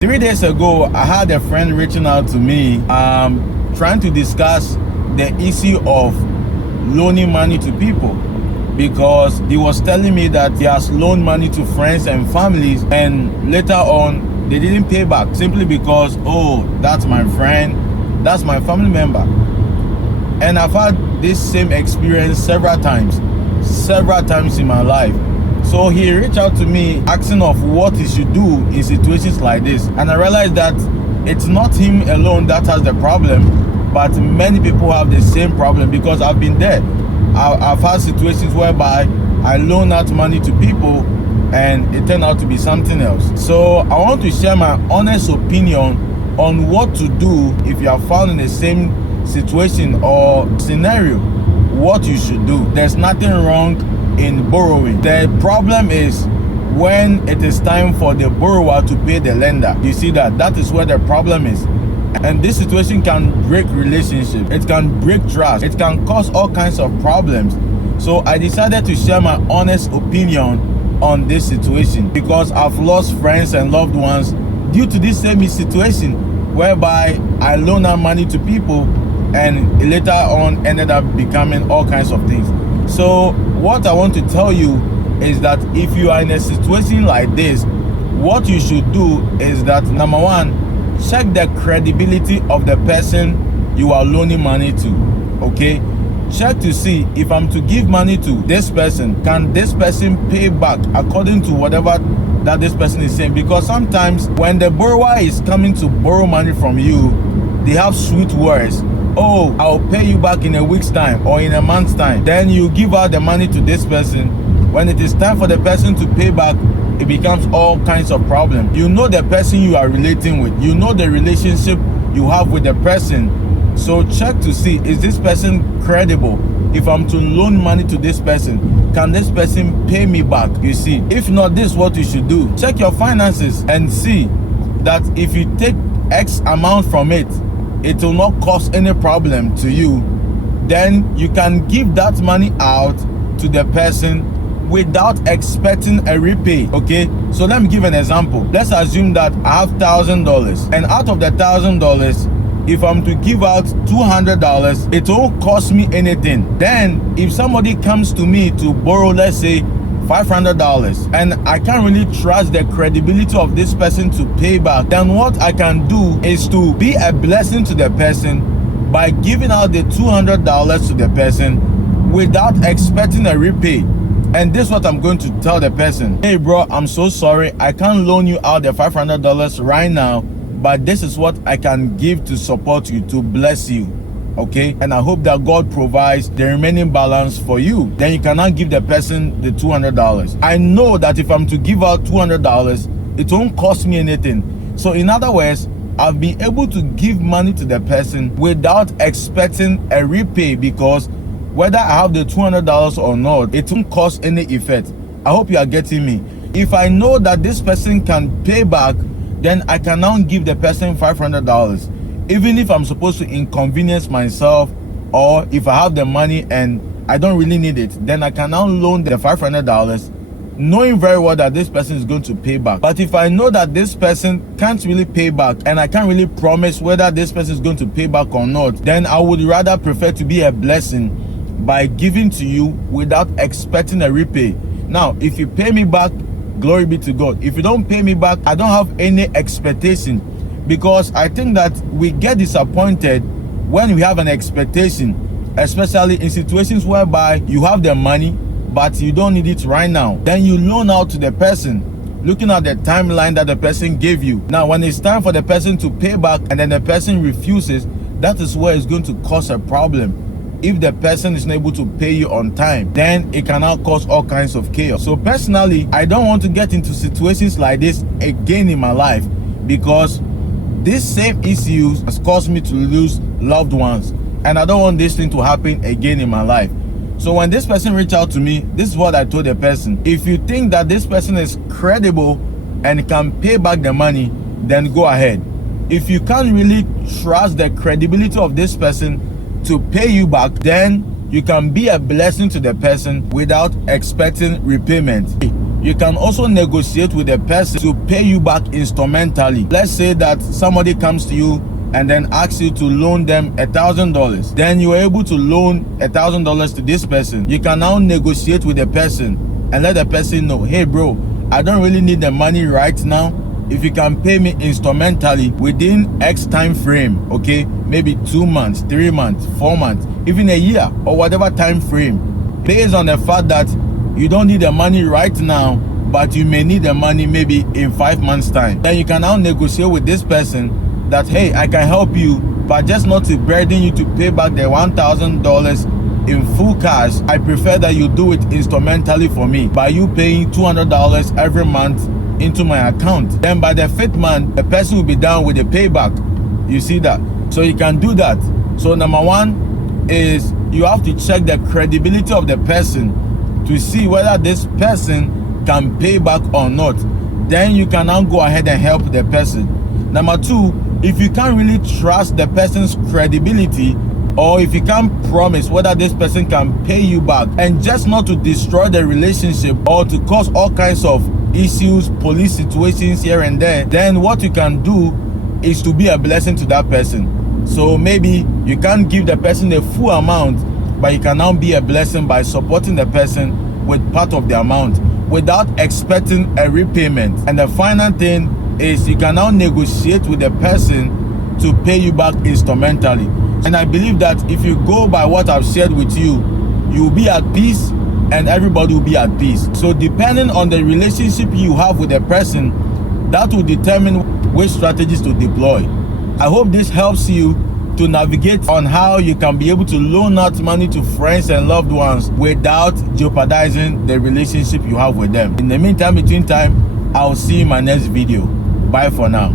3 days ago, I had a friend reaching out to me, trying to discuss the issue of loaning money to people, because he was telling me that he has loaned money to friends and families, and later on they didn't pay back simply because, oh, that's my friend, that's my family member. And I've had this same experience several times in my life. So he reached out to me asking of what he should do in situations like this. And I realized that it's not him alone that has the problem, but many people have the same problem, because I've been there. I've had situations whereby I loan out money to people and it turned out to be something else. So I want to share my honest opinion on what to do if you are found in the same situation or scenario, what you should do. There's nothing wrong in borrowing. The problem is when it is time for the borrower to pay the lender. You see that is where the problem is. And this situation can break relationships, it can break trust, it can cause all kinds of problems. So I decided to share my honest opinion on this situation, because I've lost friends and loved ones due to this same situation, whereby I loaned out money to people and later on ended up becoming all kinds of things. So what I want to tell you is that if you are in a situation like this, what you should do is that, number one, check the credibility of the person you are loaning money to. Okay, check to see, if I'm to give money to this person, can this person pay back according to whatever that this person is saying? Because sometimes when the borrower is coming to borrow money from you, they have sweet words. Oh, I'll pay you back in a week's time or in a month's time. Then you give out the money to this person. When it is time for the person to pay back, it becomes all kinds of problems. You know the person you are relating with. You know the relationship you have with the person. So check to see, is this person credible? If I'm to loan money to this person, can this person pay me back? You see, if not, this is what you should do. Check your finances and see that if you take X amount from it, it will not cause any problem to you. Then you can give that money out to the person without expecting a repay. Okay, so let me give an example. Let's assume that I have $1,000, and out of the $1,000, if I'm to give out $200, it won't cost me anything. Then if somebody comes to me to borrow, let's say $500, and I can't really trust the credibility of this person to pay back, then what I can do is to be a blessing to the person by giving out the $200 to the person without expecting a repay. And this is what I'm going to tell the person. Hey bro, I'm so sorry, I can't loan you out the $500 right now, but this is what I can give to support you, to bless you. Okay, and I hope that God provides the remaining balance for you. Then you cannot give the person the $200. I know that if I'm to give out $200, it won't cost me anything. So in other words, I've been able to give money to the person without expecting a repay, because whether I have the $200 or not, it won't cause any effect. I hope you are getting me. If I know that this person can pay back, then I can now give the person $500. Even if I'm supposed to inconvenience myself, or if I have the money and I don't really need it, then I can now loan the $500, knowing very well that this person is going to pay back. But if I know that this person can't really pay back, and I can't really promise whether this person is going to pay back or not, then I would rather prefer to be a blessing by giving to you without expecting a repay. Now, if you pay me back, glory be to God. If you don't pay me back, I don't have any expectation, because I think that we get disappointed when we have an expectation, especially in situations whereby you have the money but you don't need it right now. Then you loan out to the person, looking at the timeline that the person gave you. Now when it's time for the person to pay back and then the person refuses, that is where it's going to cause a problem. If the person is not able to pay you on time, then it can now cause all kinds of chaos. So personally, I don't want to get into situations like this again in my life, because this same issue has caused me to lose loved ones, and I don't want this thing to happen again in my life. So when this person reached out to me, this is what I told the person. If you think that this person is credible and can pay back the money, then go ahead. If you can't really trust the credibility of this person to pay you back, then you can be a blessing to the person without expecting repayment. you can also negotiate with the person to pay you back instrumentally. Let's say that somebody comes to you and then asks you to loan them $1,000. Then you are able to loan $1,000 to this person. You can now negotiate with the person and let the person know, hey bro, I don't really need the money right now. If you can pay me instrumentally within X time frame, okay, maybe 2 months, 3 months, 4 months, even a year, or whatever time frame, based on the fact that you don't need the money right now, but you may need the money maybe in 5 months time, then you can now negotiate with this person that, hey, I can help you, but just not to burden you to pay back the $1,000 in full cash. I prefer that you do it instrumentally for me by you paying $200 every month into my account. Then by the 5th month, the person will be down with the payback. You see that? So you can do that. So number one is you have to check the credibility of the person to see whether this person can pay back or not. Then you can now go ahead and help the person. Number two, if you can't really trust the person's credibility, or if you can't promise whether this person can pay you back, and just not to destroy the relationship or to cause all kinds of issues, police situations here and there, then what you can do is to be a blessing to that person. So maybe you can't give the person the full amount, but you can now be a blessing by supporting the person with part of the amount without expecting a repayment. And the final thing is you can now negotiate with the person to pay you back instrumentally. And I believe that if you go by what I've shared with you, you'll be at peace and everybody will be at peace. So depending on the relationship you have with the person, that will determine which strategies to deploy. I hope this helps you to navigate on how you can be able to loan out money to friends and loved ones without jeopardizing the relationship you have with them. In the meantime, between time, I'll see you in my next video. Bye for now.